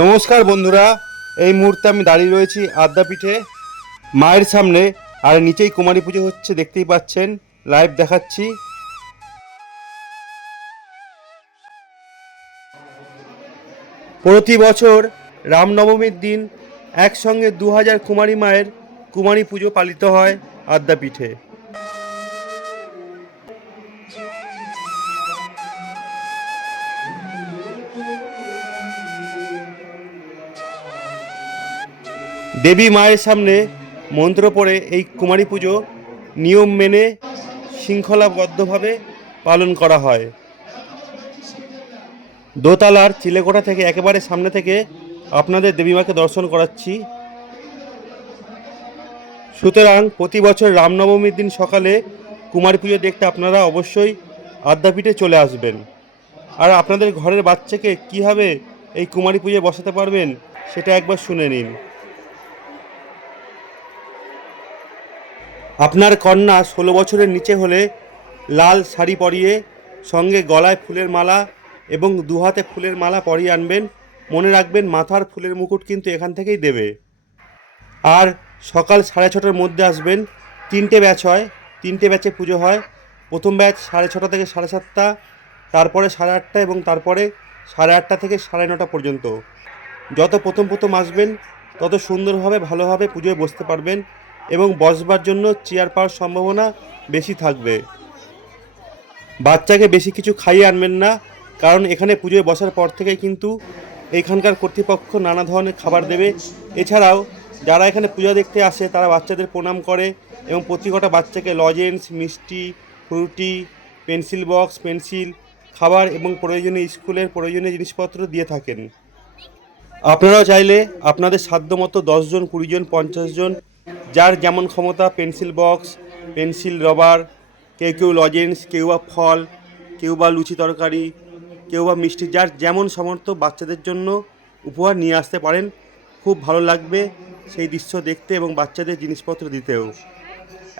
নমস্কার বন্ধুরা, এই মুহূর্তে আমি দাঁড়িয়ে রয়েছি আদ্যাপীঠে। মায়ের সামনে, আর নিচেই কুমারী পুজো হচ্ছে, দেখতেই পাচ্ছেন, লাইভ দেখাচ্ছি। প্রতি বছর রামনবমীর দিন একসঙ্গে দু হাজার কুমারী মায়ের কুমারী পুজো পালিত হয় আদ্যাপীঠে। দেবী মায়ের সামনে মন্ত্র পড়ে এই কুমারী পুজো নিয়ম মেনে শৃঙ্খলাবদ্ধভাবে পালন করা হয়। দোতলার চিলেকোঠা থেকে একেবারে সামনে থেকে আপনাদের দেবীমাকে দর্শন করাচ্ছি। সুতরাং প্রতি বছর রামনবমীর দিন সকালে কুমারী পুজো দেখতে আপনারা অবশ্যই আদ্যাপীঠে চলে আসবেন। আর আপনাদের ঘরের বাচ্চাকে কীভাবে এই কুমারী পুজোয় বসাতে পারবেন সেটা একবার শুনে নিন। আপনার কন্যা ষোলো বছরের নিচে হলে লাল শাড়ি পরিয়ে সঙ্গে গলায় ফুলের মালা এবং দু হাতে ফুলের মালা পরিয়ে আনবেন। মনে রাখবেন মাথার ফুলের মুকুট কিন্তু এখান থেকেই দেবে। আর সকাল সাড়ে ছটার মধ্যে আসবেন। তিনটে ব্যাচ হয়, তিনটে ব্যাচে পুজো হয়। প্রথম ব্যাচ সাড়ে ছটা থেকে সাড়ে সাতটা, তারপরে সাড়ে আটটা এবং তারপরে সাড়ে আটটা থেকে সাড়ে নটা পর্যন্ত। যত প্রথম প্রথম আসবেন, তত সুন্দরভাবে ভালোভাবে পুজোয় বসতে পারবেন। এবং বসবার জন্য চেয়ার পাওয়ার সম্ভাবনা বেশি থাকবে। বাচ্চাকে বেশি কিছু খাইয়ে আনবেন না, কারণ এখানে পুজোয় বসার পর থেকে কিন্তু এখানকার কর্তৃপক্ষ নানা ধরনের খাবার দেবে। এছাড়াও যারা এখানে পূজা দেখতে আসে, তারা বাচ্চাদের প্রণাম করে এবং প্রতি কটা বাচ্চাকে লজেন্স, মিষ্টি, ফ্রুটি, পেন্সিল বক্স, পেন্সিল, খাবার এবং প্রয়োজনীয় স্কুলের প্রয়োজনীয় জিনিসপত্র দিয়ে থাকেন। আপনারাও চাইলে আপনাদের সাধ্য মতো দশজন কুড়িজন পঞ্চাশ জন যার যেমন ক্ষমতা, পেন্সিল বক্স, পেন্সিল রবার, কেউ কেউ লজেন্স, কেউ বা ফল, কেউ বা লুচি তরকারি, কেউ বা মিষ্টি, যার যেমন সামর্থ্য বাচ্চাদের জন্য উপহার নিয়ে আসতে পারেন, খুব ভালো লাগবে সেই দৃশ্য দেখতে এবং বাচ্চাদের জিনিসপত্র দিতেও।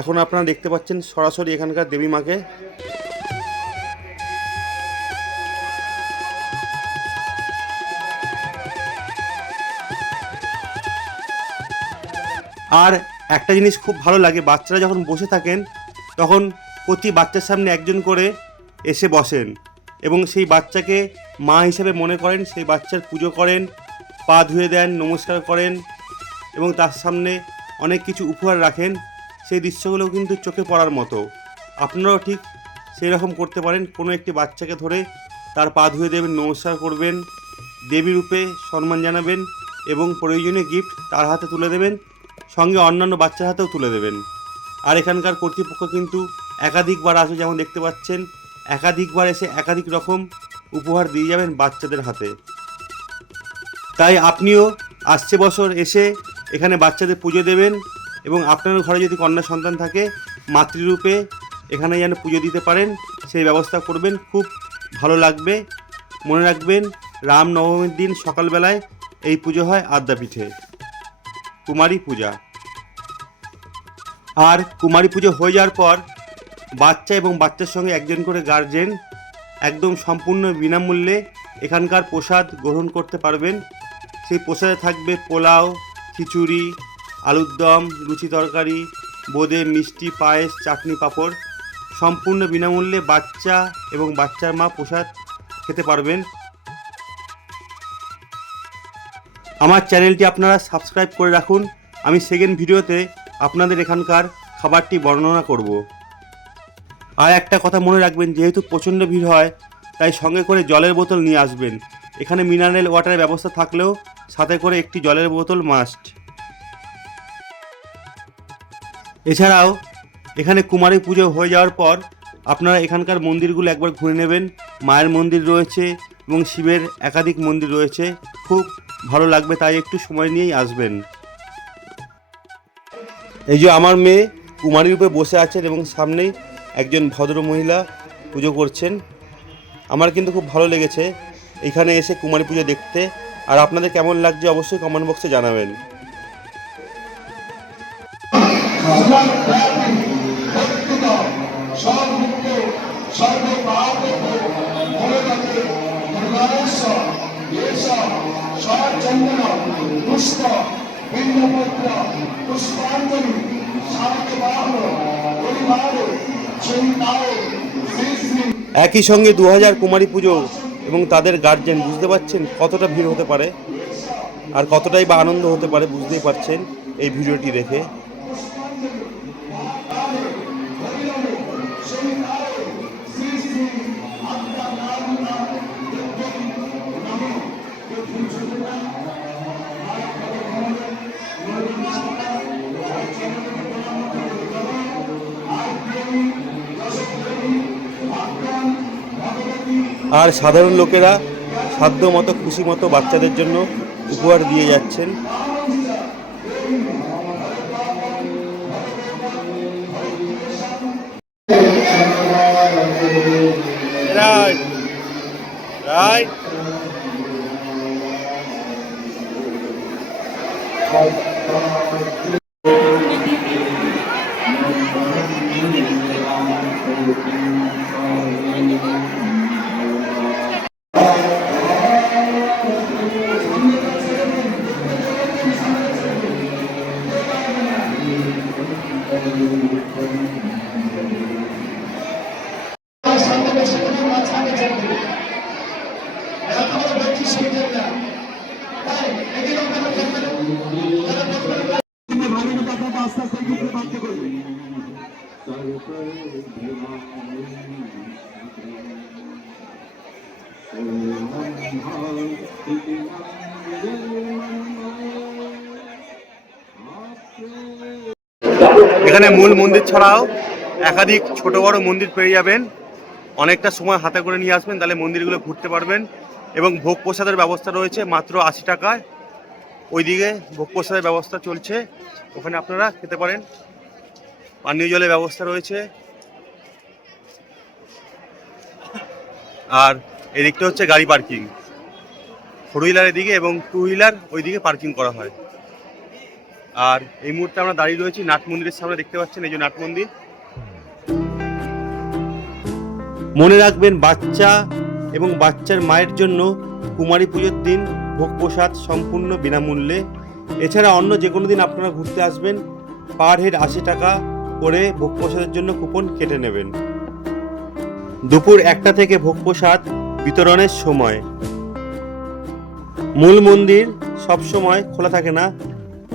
এখন আপনারা দেখতে পাচ্ছেন সরাসরি এখানকার দেবী মাকে। আর একটা জিনিস খুব ভালো লাগে, বাচ্চারা যখন বসে থাকেন, তখন প্রতি বাচ্চার সামনে একজন করে এসে বসেন এবং সেই বাচ্চাকে মা হিসেবে মনে করেন, সেই বাচ্চার পুজো করেন, পা ধুয়ে দেন, নমস্কার করেন এবং তার সামনে অনেক কিছু উপহার রাখেন, সেই দৃশ্যগুলো কিন্তু চোখে পড়ার মতো। আপনারাও ঠিক সেই রকম করতে পারেন, কোনো একটি বাচ্চাকে ধরে তার পা ধুয়ে দেবেন, নমস্কার করবেন দেবী রূপে সম্মান জানাবেন এবং প্রয়োজনীয় গিফট তার হাতে তুলে দেবেন। সঙ্গে অন্যান্য বাচ্চার হাতেও তুলে দেবেন। আর এখানকার কর্তৃপক্ষ কিন্তু একাধিকবার আসে, যেমন দেখতে পাচ্ছেন, একাধিকবার এসে একাধিক রকম উপহার দিয়ে যাবেন বাচ্চাদের হাতে। তাই আপনিও আসছে বছর এসে এখানে বাচ্চাদের পুজো দেবেন এবং আপনার ঘরে যদি কন্যা সন্তান থাকে, মাতৃরূপে এখানে যেন পুজো দিতে পারেন, সেই ব্যবস্থা করবেন। খুব ভালো লাগবে। মনে রাখবেন, রাম নবমীর দিন সকালবেলায় এই পুজো হয় আদ্যাপীঠে। কুমারী পূজা। আর কুমারী পুজো হয়ে যাওয়ার পর বাচ্চা এবং বাচ্চার সঙ্গে একজন করে গার্জেন একদম সম্পূর্ণ বিনামূল্যে এখানকার প্রসাদ গ্রহণ করতে পারবেন। সেই প্রসাদে থাকবে পোলাও, খিচুড়ি, আলুর দম, লুচি তরকারি, বোঁদে, মিষ্টি, পায়েস, চাটনি, পাঁপড়। সম্পূর্ণ বিনামূল্যে বাচ্চা এবং বাচ্চার মা প্রসাদ খেতে পারবেন। আমার চ্যানেলটি আপনারা সাবস্ক্রাইব করে রাখুন। আমি সেকেন্ড ভিডিওতে আপনাদের এখানকার খাবারটি বর্ণনা করব। আর একটা কথা মনে রাখবেন, যেহেতু প্রচণ্ড ভিড় হয়, তাই সঙ্গে করে জলের বোতল নিয়ে আসবেন। এখানে মিনারেল ওয়াটারের ব্যবস্থা থাকলেও সাথে করে একটি জলের বোতল মাস্ট এছাড়াও, এখানে কুমারী পুজো হয়ে যাওয়ার পর আপনারা এখানকার মন্দিরগুলো একবার ঘুরে নেবেন। মায়ের মন্দির রয়েছে এবং শিবের একাধিক মন্দির রয়েছে। খুব ভালো লাগবে তাই একটু সময় নিয়েই আসবেন। এই যে আমার মেয়ে কুমারী রূপে বসে আছেন এবং সামনেই একজন ভদ্র মহিলা পুজো করছেন। আমার কিন্তু খুব ভালো লেগেছে এখানে এসে কুমারী পুজো দেখতে। আর আপনাদের কেমন লাগছে অবশ্যই কমেন্ট বক্সে জানাবেন। চন্দন পুষ্প পুষ্পাঞ্জলি একই সঙ্গে দু হাজার কুমারী পুজো এবং তাদের গার্জেন বুঝতে পারছেন কতটা ভিড় হতে পারে আর কতটাই বা আনন্দ হতে পারে বুঝতেই পারছেন এই ভিডিওটি দেখে। আর সাধারণ লোকেরা সাধ্য মতো খুশি মতো বাচ্চাদের জন্য উপহার দিয়ে যাচ্ছেন। এখানে মূল মন্দির ছাড়াও একাধিক ছোট বড় মন্দির পেয়ে যাবেন। অনেকটা সময় হাতে করে নিয়ে আসবেন, তাহলে মন্দিরগুলো ঘুরতে পারবেন এবং ভোগ প্রসাদের ব্যবস্থা রয়েছে মাত্র আশি টাকায়। ওইদিকে ভোগ প্রসাদের ব্যবস্থা চলছে। ওখানে আপনারা খেতে পারেন। পানীয় জলের ব্যবস্থা রয়েছে। আর এদিকটা হচ্ছে গাড়ি পার্কিং। ফোর হুইলার এদিকে এবং টু হুইলার ওইদিকে পার্কিং করা হয়। আর এই মুহূর্তে আমরা দাঁড়িয়ে রয়েছি নাট মন্দিরের সামনে, দেখতে পাচ্ছেন এই যে নাট মন্দির। মনে রাখবেন, বাচ্চা এবং বাচ্চার মায়ের জন্য কুমারী পুজোর দিন ভোগ প্রসাদ সম্পূর্ণ বিনামূল্যে। এছাড়া অন্য যে কোনো দিন আপনারা ঘুরতে আসবেন, পার হেড আশি টাকা করে ভোগ প্রসাদের জন্য কুপন কেটে নেবেন। দুপুর একটা থেকে ভোগ প্রসাদ বিতরণের সময়। মূল মন্দির সব সময় খোলা থাকে না,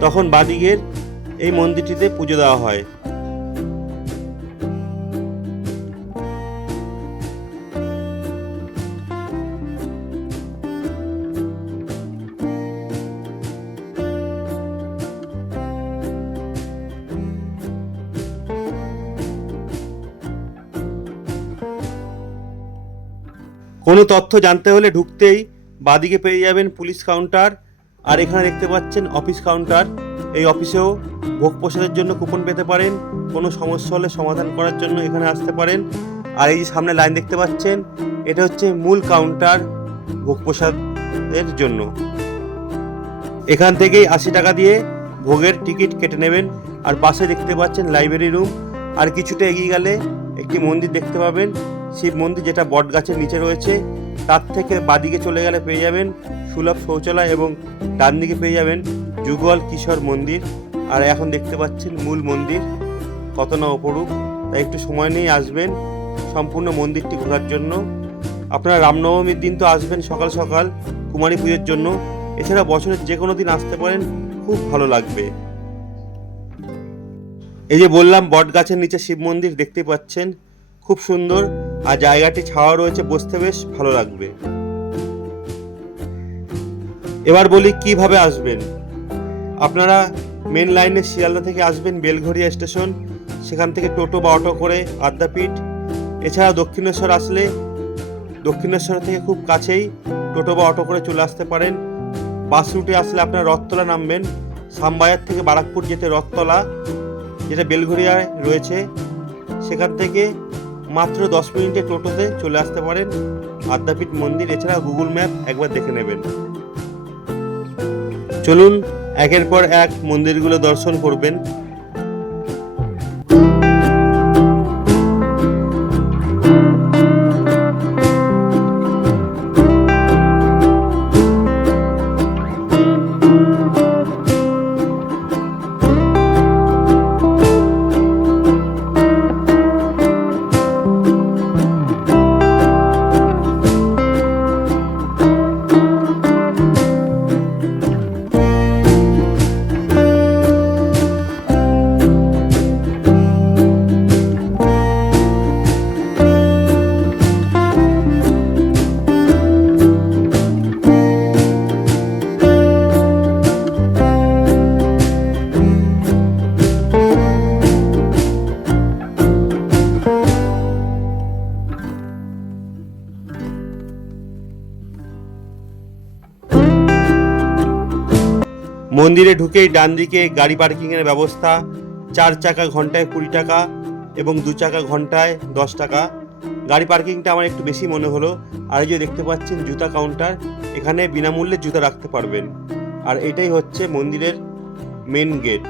তখন বাদিকের এই মন্দিরটিতে পুজো দেওয়া হয়। কোনো তথ্য জানতে হলে ঢুকতেই বাদিকে পেয়ে যাবেন পুলিশ কাউন্টার। আর এখানে দেখতে পাচ্ছেন অফিস কাউন্টার। এই অফিসেও ভোগ প্রসাদের জন্য কুপন পেতে পারেন। কোনো সমস্যা হলে সমাধান করার জন্য এখানে আসতে পারেন। আর এই যে সামনে লাইন দেখতে পাচ্ছেন, এটা হচ্ছে মূল কাউন্টার ভোগ প্রসাদের জন্য। এখান থেকেই আশি টাকা দিয়ে ভোগের টিকিট কেটে নেবেন। আর পাশে দেখতে পাচ্ছেন লাইব্রেরি রুম। আর কিছুটা এগিয়ে গেলে একটি মন্দির দেখতে পাবেন। শিব মন্দির যেটা বট গাছের নিচে রয়েছে, তার থেকে বাদিকে চলে গেলে পেয়ে যাবেন সুলভ শৌচালয় এবং ডান দিকে পেয়ে যাবেন যুগল কিশোর মন্দির। আর এখন দেখতে পাচ্ছেন মূল মন্দির, কত না অপরূপ। তাই একটু সময় নিয়ে আসবেন, সম্পূর্ণ মন্দিরটি ঘোরার জন্য। আপনারা রামনবমীর দিন তো আসবেন সকাল সকাল কুমারী পুজোর জন্য। এছাড়া বছরের যে কোনো দিন আসতে পারেন, খুব ভালো লাগবে। এই যে বললাম, বট গাছের নিচে শিব মন্দির দেখতে পাচ্ছেন, খুব সুন্দর। আর জায়গাটি ছাওয়া রয়েছে, বসতে বেশ ভালো লাগবে। এবার বলি কীভাবে আসবেন? আপনারা মেন লাইনে শিয়ালদা থেকে আসবেন বেলঘরিয়া স্টেশন, সেখান থেকে টোটো বা অটো করে আদ্যাপীঠ। এছাড়া দক্ষিণেশ্বর আসলে দক্ষিণেশ্বর থেকে খুব কাছেই টোটো বা অটো করে চলে আসতে পারেন। বাস রুটে আসলে আপনারা রথতলা নামবেন। সামবাজার থেকে বারাকপুর যেতে রথতলা, যেটা বেলঘরিয়ায় রয়েছে, সেখান থেকে মাত্র দশ মিনিটে টোটোতে চলে আসতে পারেন। আদ্যাপীঠ মন্দির, এছাড়া গুগল ম্যাপ একবার দেখে নেবেন। চলুন, একের পর এক মন্দিরগুলো দর্শন করবেন। মন্দিরে ঢুকেই ডান দিকে গাড়ি পার্কিংয়ের ব্যবস্থা, চার চাকা ঘন্টায় কুড়ি টাকা এবং দু চাকা ঘন্টায় দশ টাকা। গাড়ি পার্কিংটা আমার একটু বেশি মনে হলো। আর যে দেখতে পাচ্ছেন জুতা কাউন্টার, এখানে বিনামূল্যে জুতা রাখতে পারবেন। আর এটাই হচ্ছে মন্দিরের মেন গেট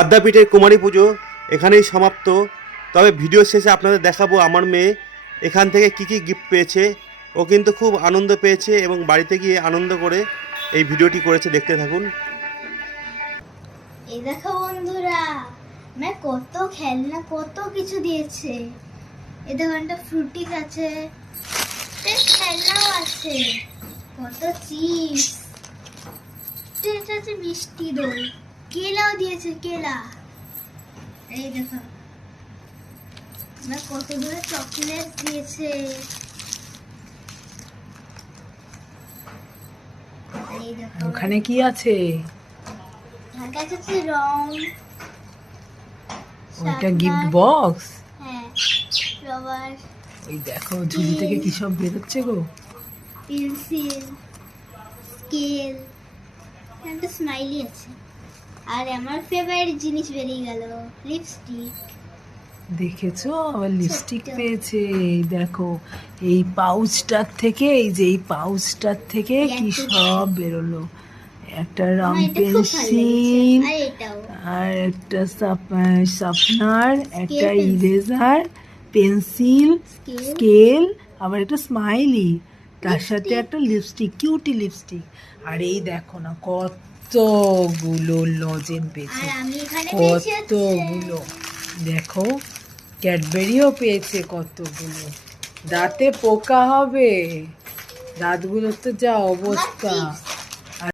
আদ্যাপীঠের কুমারী পুজো এখানেই সমাপ্ত। তবে ভিডিও শেষে আপনাদের দেখাবো আমার মেয়ে এখান থেকে কি কি গিফট পেয়েছে। ও কিন্তু খুব আনন্দ পেয়েছে এবং বাড়িতে গিয়ে আনন্দ করে এই ভিডিওটি করেছে। দেখতে থাকুন। এই দেখো বন্ধুরা মানে কত খেলনা কত কিছু দিয়েছে। এই দেখো একটা ফ্রুটি আছে খেলনাও আছে কত চিপস। এটা হচ্ছে মিষ্টি দই কেলাও দিয়েছে কেলা। এই দেখো চকলেট দিয়েছে। এই দেখো। ওখানে কি আছে? কাছে হচ্ছে রং। ওইটা গিফট বক্স হ্যাঁ রবার ওই দেখো ঝুড়ি থেকে কি সব বেরোচ্ছে গো? পেন্সিল স্কেল একটা স্মাইলি আছে। আর আমার ফেভারিট জিনিস বেরিয়ে গেল লিপস্টিক দেখেছ? আবার লিপস্টিক পেয়েছে এই দেখো এই পাউচটার থেকে এই যে এই পাউচটার থেকে কি সব বেরোলো। একটা রং খুব ভালো পেন্সিল আর একটা শার্পনার একটা ইরেজার পেন্সিল স্কেল। আবার একটা স্মাইলি। তার সাথে একটা লিপস্টিক কিউটি লিপস্টিক। আর এই দেখো না কতগুলো লজেন পেয়েছে। কতগুলো। দেখো ক্যাডবেরিও পেয়েছে কতগুলো। দাঁতে পোকা হবে। দাঁতগুলোর তো যা অবস্থা।